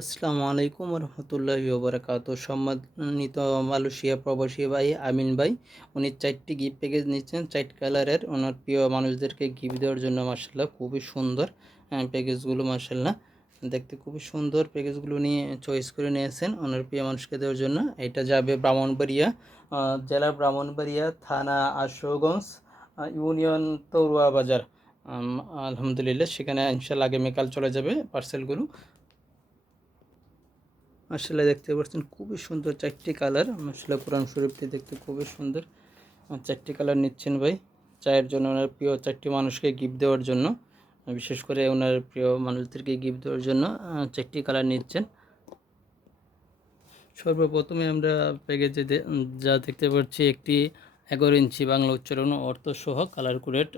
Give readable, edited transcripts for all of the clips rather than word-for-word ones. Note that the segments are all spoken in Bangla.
আসসালামু আলাইকুম রহমতুল্লাহি ওবরাকাতুহু। সম্মানিত মালয়েশিয়া প্রবাসী ভাই আমিন ভাই, উনি 4টি গিফট প্যাকেজ নিচ্ছেন 4 কালারের ওনার প্রিয় মানুষদেরকে গিফট দেওয়ার জন্য। মার্শাল্লাহ খুবই সুন্দর প্যাকেজগুলো, মার্শাল্লাহ দেখতে খুবই সুন্দর। প্যাকেজগুলো নিয়ে চয়েস করে নিয়েছেন ওনার প্রিয় মানুষকে দেওয়ার জন্য। এটা যাবে ব্রাহ্মণবাড়িয়া, জেলা ব্রাহ্মণবাড়িয়া, থানা আশুগঞ্জ, ইউনিয়ন তরুয়া বাজার। আলহামদুলিল্লাহ, সেখানে ইনশাল্লাহ আগামীকাল চলে যাবে পার্সেলগুলো। মাশাআল্লাহ দেখতে পাচ্ছেন খুবই সুন্দর 4টি কালার। মাশাআল্লাহ কোরআন শরীফটি দেখতে খুবই সুন্দর। 4টি কালার নিচ্ছেন ভাই চায়ের জন্য, ওনার প্রিয় 4টি মানুষকে গিফট দেওয়ার জন্য, বিশেষ করে ওনার প্রিয় মানুষদেরকে গিফট দেওয়ার জন্য 4টি কালার নিচ্ছেন। সর্বপ্রথমে আমরা প্যাকেজে যা দেখতে পাচ্ছি, একটি 11 ইঞ্চি বাংলা উচ্চারণ অর্থ সহ কালার কোডেড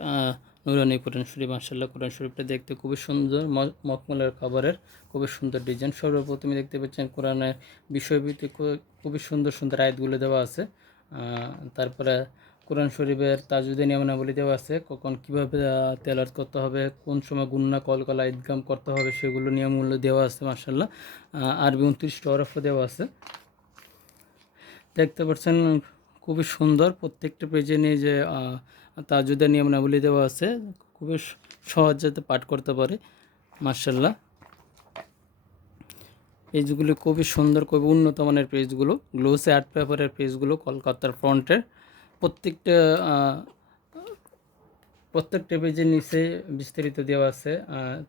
নুরানি কোরআন শরীফ। মাশাআল্লাহ কোরআন শরীফটা দেখতে খুবই সুন্দর, মখমলের কাভারের, খুবই সুন্দর ডিজাইন। সর্বপ্রথমে দেখতে পাচ্ছেন কোরআনের বিষয়ভিত্তিক খুবই সুন্দর সুন্দর আয়াতগুলো দেওয়া আছে। তারপরে কোরআন শরীফের তাজউদ্দিন নিয়মাবলী দেওয়া আছে, কখন কীভাবে তেলাওয়াত করতে হবে, কোন সময় গুন্না কলকলা ইদগাম করতে হবে, সেগুলো নিয়মগুলো দেওয়া আছে। মাশাআল্লাহ আরবি 29টা হরফও দেওয়া আছে। দেখতে পাচ্ছেন খুবই সুন্দর, প্রত্যেকটা পেজে নিয়ে যে তাজউদ্দিন নিয়মাবলী দেওয়া আছে, খুবই সহজ যাতে পাঠ করতে পারে। মাশাআল্লাহ পেজগুলো খুবই সুন্দর, খুবই উন্নত মানের পেজগুলো, গ্লোসি আর্ট পেপারের পেজগুলো, কলকাতার ফ্রন্টের। প্রত্যেকটা প্রত্যেকটা পেজের নিচে বিস্তারিত দেওয়া আছে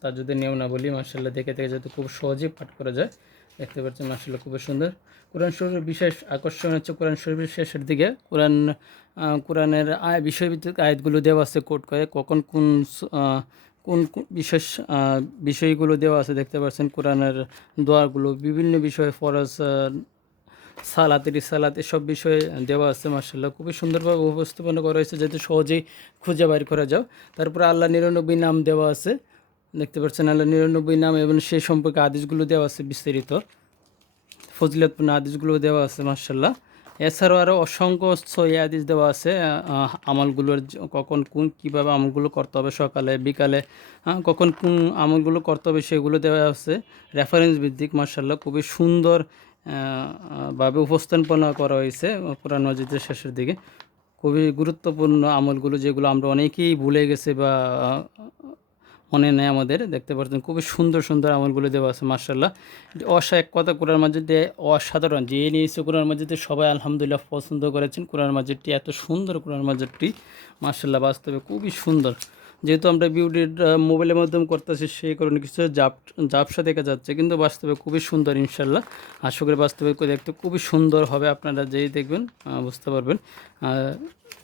তাজউদ্দিন নিয়মাবলী। মাশাআল্লাহ দেখে যাতে খুব সহজেই পাঠ করা যায়। দেখতে পাচ্ছেন মাশাআল্লাহ খুবই সুন্দর। কোরআন শরীফের বিশেষ আকর্ষণ হচ্ছে কোরআন শরীফের শেষের দিকে কোরআনের বিষয়ভিত্তিক আয়াতগুলো দেওয়া আছে কোট করে, কখন কোন কোন বিশেষ বিষয়গুলো দেওয়া আছে। দেখতে পাচ্ছেন কোরআনের দোয়াগুলো বিভিন্ন বিষয়ে, ফরজ, সালাত, রিসালাত, এসব বিষয়ে দেওয়া আছে। মাশাআল্লাহ খুবই সুন্দরভাবে উপস্থাপনা করা হয়েছে যাতে সহজেই খুঁজে বাইর করা যাও। তারপরে আল্লাহ 99 নাম দেওয়া আছে, দেখতে পাচ্ছেন আল্লাহ 99 নাম, এবং সেই সম্পর্কে আদেশগুলো দেওয়া আছে, বিস্তারিত ফজিলতপূর্ণ আদেশগুলো দেওয়া আছে। মাশাআল্লাহ এছাড়াও আরও অসংখ্য সহি হাদিস দেওয়া আছে, আমলগুলোর কখন কোন কীভাবে আমলগুলো করতে হবে, সকালে বিকালে কখন কোন আমলগুলো করতে হবে সেগুলো দেওয়া আছে রেফারেন্স ভিত্তিক। মাশাআল্লাহ খুবই সুন্দর ভাবে উপস্থাপনা করা হয়েছে কোরআন মাজিদের শেষের দিকে। খুবই গুরুত্বপূর্ণ আমলগুলো, যেগুলো আমরা অনেকেই ভুলে গেছে বা মনে নেই আমাদের। দেখতে পাচ্ছেন খুবই সুন্দর সুন্দর আমলগুলো দেওয়া আছে। মাশাআল্লাহ এক কথা কোরআন মাজিদে অসাধারণ, যে নিয়েছে কোরআন মাজিদে সবাই আলহামদুলিল্লাহ পছন্দ করেছেন। কোরআন মাজিদটি এত সুন্দর, কোরআন মাজিদটি মাশাআল্লাহ বাস্তবে খুবই সুন্দর। যেহেতু আমরা ভিডিওর মোবাইলের মাধ্যমে করতেছি, সেই কারণে কিছু ঝাপসা দেখা যাচ্ছে, কিন্তু বাস্তবে খুবই সুন্দর। ইনশাআল্লাহ আশা করি বাস্তবে দেখতে খুবই সুন্দর হবে, আপনারা যেই দেখবেন বুঝতে পারবেন।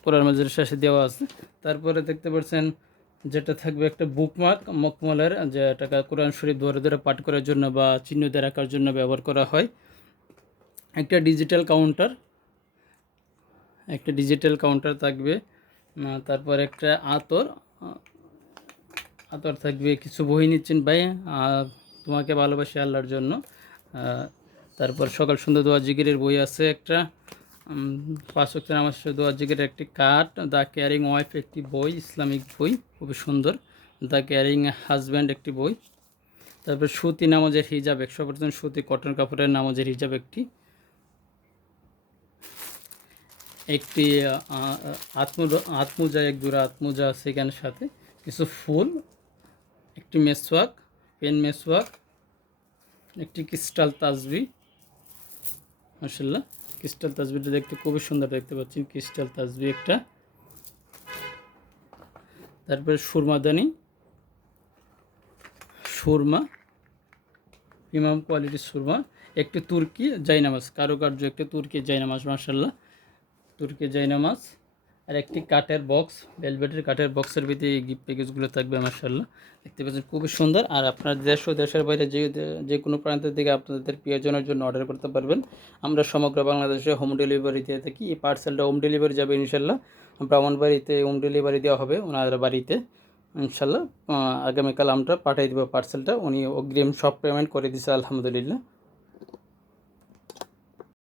কোরআন মাজিদের শেষে দেওয়া আছে। তারপরে দেখতে পাচ্ছেন যেটা থাকবে একটা বুকমার্ক মখমলের, যেটাকে কোরআন শরীফ ধরে ধরে পাঠ করার জন্য বা চিহ্ন দিয়ে রাখার জন্য ব্যবহার করা হয়। একটা ডিজিটাল কাউন্টার থাকবে। তারপর একটা আতর থাকবে। কিছু বই নিচ্ছেন ভাই, তোমাকে ভালোবাসি আল্লাহর জন্য। তারপর সকাল সন্ধ্যা দোয়া জিকিরের বই আছে একটা, 5 ওয়াক্ত নামাজ দোয়া জিকিরের একটি কার্ড, দ্য কেয়ারিং ওয়াইফ একটি বই, ইসলামিক বই খুবই সুন্দর, দ্য কেয়ারিং হাজব্যান্ড একটি বই। তারপর সুতি নামাজের হিজাব 100% সুতি কটন কাপড়ের নামাজের হিজাব একটি আত্মজা, এক জোড়া আত্মজা আছে এখানের সাথে, কিছু ফুল, একটি মেসওয়াক, পেন মেসওয়াক, একটি ক্রিস্টাল তাসবি। মাশাআল্লাহ ক্রিস্টাল তাসবিটা দেখতে খুবই সুন্দর, দেখতে পাচ্ছেন ক্রিস্টাল তাসবি একটা। তারপরে সুরমাদানি, সুরমা, প্রিমিয়াম কোয়ালিটির সুরমা, একটি তুর্কি জায়নামাজ, কারুকার্য একটি তুর্কি জায়নামাজ। মাশাআল্লাহ তুর্কি জায়নামাজ। আর একটি কাঠের বক্স, ভেলভেটের কাঠের বক্সের ভিতরে এই গিফট প্যাকেজগুলো থাকবে। মাশাআল্লাহ দেখতে পাচ্ছেন খুবই সুন্দর। আর আপনার দেশ ও দেশের বাইরে যে কোনো প্রান্তের দিকে আপনাদের প্রিয়জনের জন্য অর্ডার করতে পারবেন। আমরা সমগ্র বাংলাদেশে হোম ডেলিভারি দিয়ে থাকি। এই পার্সেলটা হোম ডেলিভারি যাবে ইনশাআল্লাহ, ব্রাহ্মণবাড়িতে হোম ডেলিভারি দেওয়া হবে ওনার বাড়িতে ইনশাআল্লাহ। আগামীকাল আমরা পাঠিয়ে দেবো পার্সেলটা, উনি অগ্রিম সব পেমেন্ট করে দিয়েছে আলহামদুলিল্লাহ।